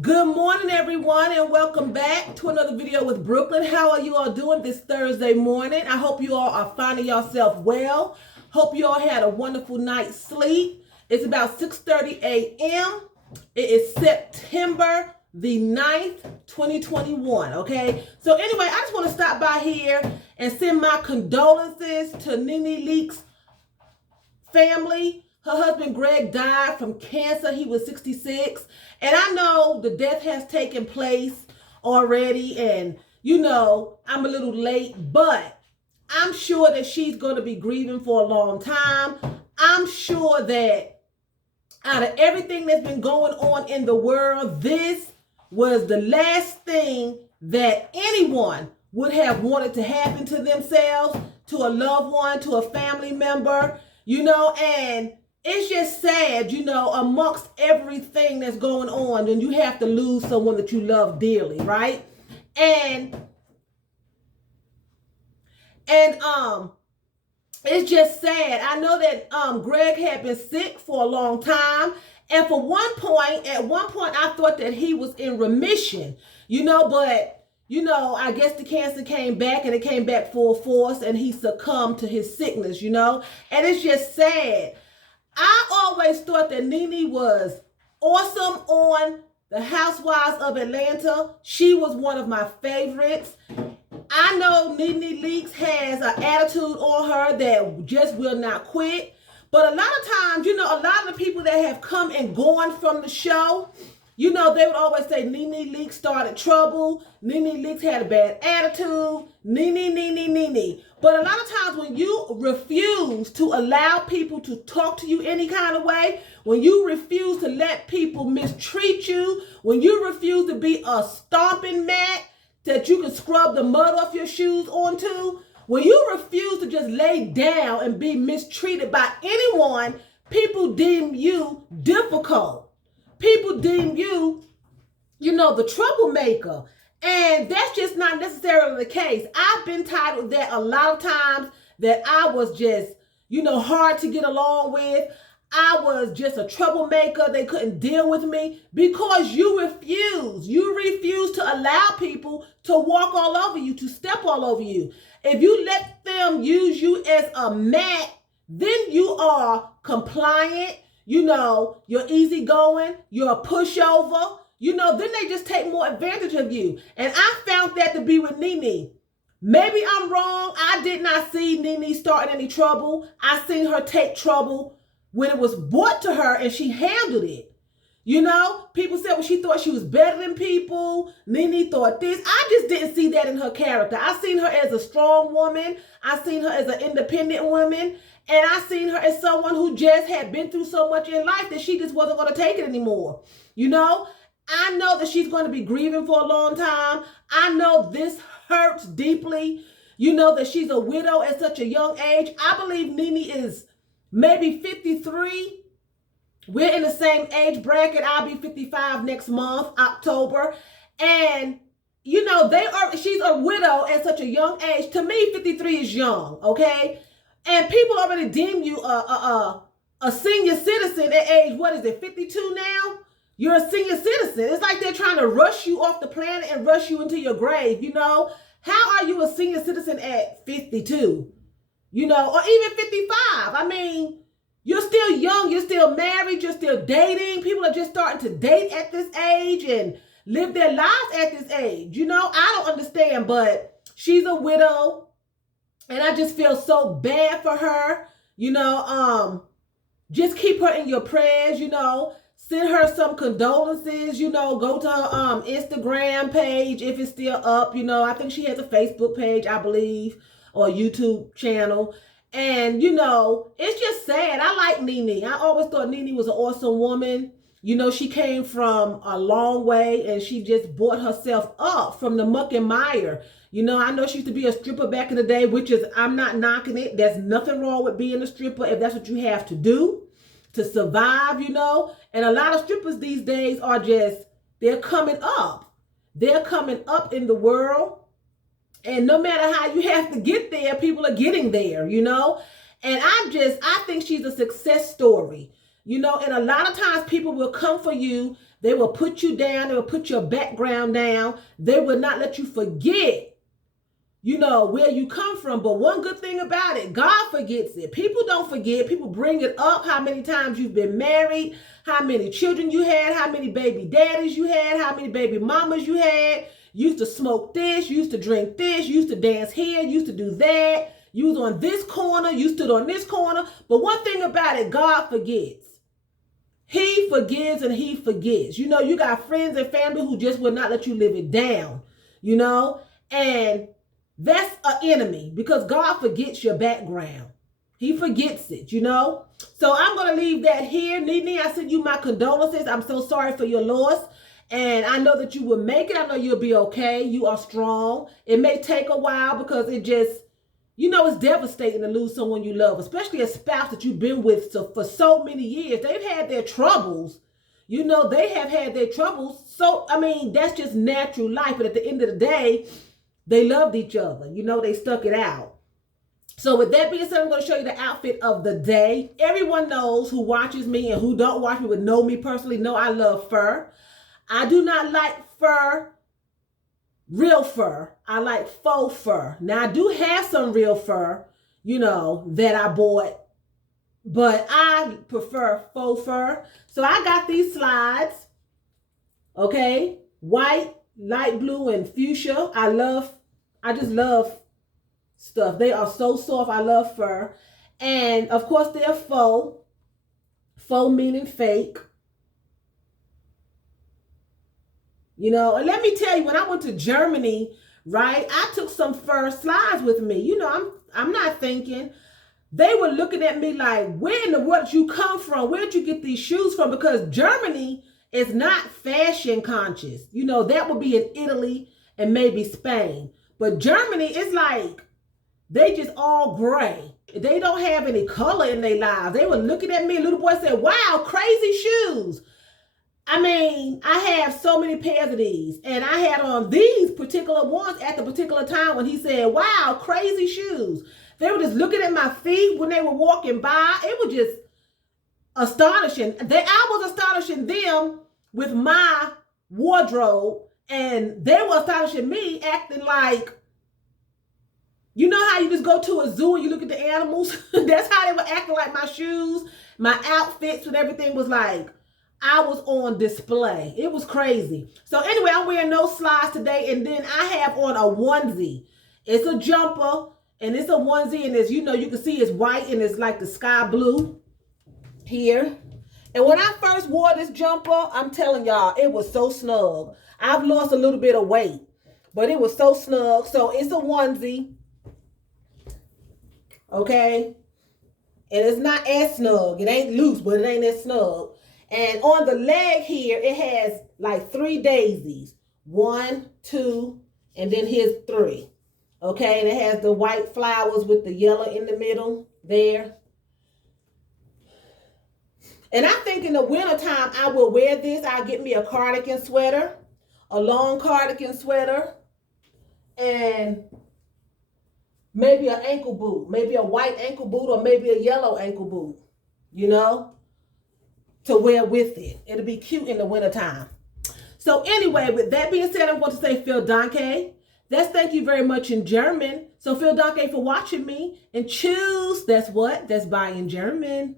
Good morning, everyone, and welcome back to another video with Brooklyn. How are you all doing this Thursday morning? I hope you all are finding yourself well. Hope you all had a wonderful night's sleep. It's about 6:30 a.m. It is September the 9th, 2021, okay? So anyway, I just want to stop by here and send my condolences to NeNe Leakes' family. Her husband Greg died from cancer. He was 66. And I know the death has taken place already. And, I'm a little late. But I'm sure that she's going to be grieving for a long time. I'm sure that out of everything that's been going on in the world, this was the last thing that anyone would have wanted to happen to themselves, to a loved one, to a family member, and it's just sad, amongst everything that's going on, then you have to lose someone that you love dearly, right? And it's just sad. I know that Greg had been sick for a long time, and at one point, I thought that he was in remission, but I guess the cancer came back, and it came back full force, and he succumbed to his sickness, and it's just sad. I always thought that NeNe was awesome on The Housewives of Atlanta. She was one of my favorites. I know NeNe Leakes has an attitude on her that just will not quit. But a lot of times, a lot of the people that have come and gone from the show, they would always say NeNe Leakes started trouble. NeNe Leakes had a bad attitude. NeNe. But a lot of times when you refuse to allow people to talk to you any kind of way, when you refuse to let people mistreat you, when you refuse to be a stomping mat that you can scrub the mud off your shoes onto, when you refuse to just lay down and be mistreated by anyone, people deem you difficult. People deem you, the troublemaker. And that's just not necessarily the case. I've been titled that a lot of times, that I was just, hard to get along with. I was just a troublemaker. They couldn't deal with me because you refuse. You refuse to allow people to walk all over you, to step all over you. If you let them use you as a mat, then you are compliant. You're easygoing. You're a pushover. Then they just take more advantage of you. And I found that to be with NeNe. Maybe I'm wrong. I did not see NeNe starting any trouble. I seen her take trouble when it was brought to her and she handled it. People said, well, she thought she was better than people. NeNe thought this. I just didn't see that in her character. I seen her as a strong woman. I seen her as an independent woman. And I seen her as someone who just had been through so much in life that she just wasn't going to take it anymore. I know that she's going to be grieving for a long time. I know this hurts deeply. That she's a widow at such a young age. I believe NeNe is maybe 53. We're in the same age bracket. I'll be 55 next month, October. And, she's a widow at such a young age. To me, 53 is young, okay? And people already deem you a senior citizen at age, 52 now? You're a senior citizen. It's like they're trying to rush you off the planet and rush you into your grave, How are you a senior citizen at 52? Or even 55? I mean, you're still young. You're still married. You're still dating. People are just starting to date at this age and live their lives at this age. I don't understand, but she's a widow. And I just feel so bad for her. Just keep her in your prayers, Send her some condolences, go to her Instagram page if it's still up. I think she has a Facebook page, I believe, or a YouTube channel. And, it's just sad. I like NeNe. I always thought NeNe was an awesome woman. She came from a long way and she just brought herself up from the muck and mire. I know she used to be a stripper back in the day, which is, I'm not knocking it. There's nothing wrong with being a stripper if that's what you have to do to survive, And a lot of strippers these days are they're coming up. They're coming up in the world. And no matter how you have to get there, people are getting there, And I think she's a success story. And a lot of times people will come for you They will put you down. They will put your background down. They will not let you forget, where you come from. But one good thing about it, God forgets it. People don't forget. People bring it up, how many times you've been married, how many children you had, how many baby daddies you had, how many baby mamas you had. You used to smoke this, you used to drink this, you used to dance here, you used to do that. You was on this corner, you stood on this corner. But one thing about it, God forgets. He forgives and he forgets. You got friends and family who just will not let you live it down, and that's an enemy because God forgets your background. He forgets it, So I'm going to leave that here. NeNe, I send you my condolences. I'm so sorry for your loss. And I know that you will make it. I know you'll be okay. You are strong. It may take a while because it just, it's devastating to lose someone you love, especially a spouse that you've been with for so many years. They've had their troubles. They have had their troubles. So, that's just natural life. But at the end of the day, they loved each other. They stuck it out. So with that being said, I'm going to show you the outfit of the day. Everyone knows who watches me and who don't watch me would know me personally, know I love fur. I do not like fur, real fur. I like faux fur. Now, I do have some real fur, that I bought, but I prefer faux fur. So I got these slides, okay? White, light blue, and fuchsia. I just love stuff. They are so soft. I love fur. And of course, they're faux. Faux meaning fake. And let me tell you, when I went to Germany, right, I took some fur slides with me. I'm not thinking. They were looking at me like, where in the world did you come from? Where did you get these shoes from? Because Germany is not fashion conscious. That would be in Italy and maybe Spain. But Germany is like, they just all gray. They don't have any color in their lives. They were looking at me. A little boy said, wow, crazy shoes. I have so many pairs of these. And I had on these particular ones at the particular time when he said, wow, crazy shoes. They were just looking at my feet when they were walking by. It was just astonishing. I was astonishing them with my wardrobe. And they were astonishing me, acting like, how you just go to a zoo and you look at the animals? That's how they were acting like my shoes, my outfits and everything was like, I was on display. It was crazy. So anyway, I'm wearing those slides today. And then I have on a onesie. It's a jumper and it's a onesie. And it's, you can see it's white and it's like the sky blue here. And when I first wore this jumper, I'm telling y'all, it was so snug. I've lost a little bit of weight, but it was so snug. So it's a onesie. Okay. And it's not as snug. It ain't loose, but it ain't as snug. And on the leg here, it has like 3 daisies. 1, 2, and then here's 3. Okay, and it has the white flowers with the yellow in the middle there. And I think in the wintertime, I will wear this. I'll get me a cardigan sweater, a long cardigan sweater, and maybe an ankle boot, maybe a white ankle boot or maybe a yellow ankle boot, to wear with it. It'll be cute in the wintertime. So anyway, with that being said, I'm going to say vielen Dank. That's thank you very much in German. So vielen Dank for watching me. And choose, that's what? That's bye in German.